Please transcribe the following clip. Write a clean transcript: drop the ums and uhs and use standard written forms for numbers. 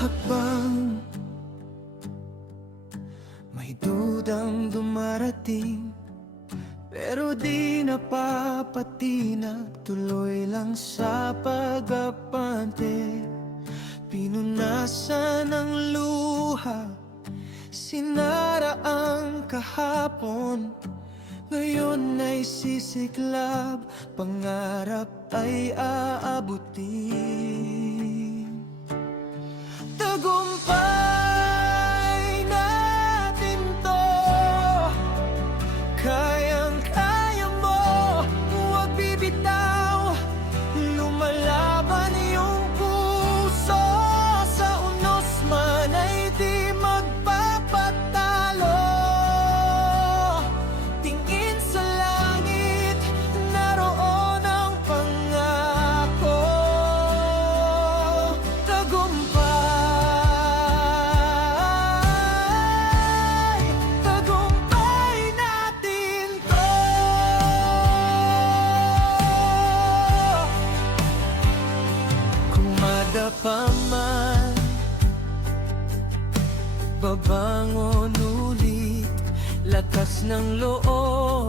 hakbang, may dudang dumarating, pero di napapatina. Tuloy lang sa pag-abante, pinunasan ng luha, sinara ang kahapon. Ngayon ay sisiklab, pangarap ay aabutin. Tagumpay natin to, kayang-kaya mo, huwag bibitaw. Lumalaban yung puso, sa unos man ay di magpapatalo. Tingin sa langit, naroon ang pangako. Tagumpay, tagumpay natin to. Kung madapa man, babangon ulit, lakas ng loob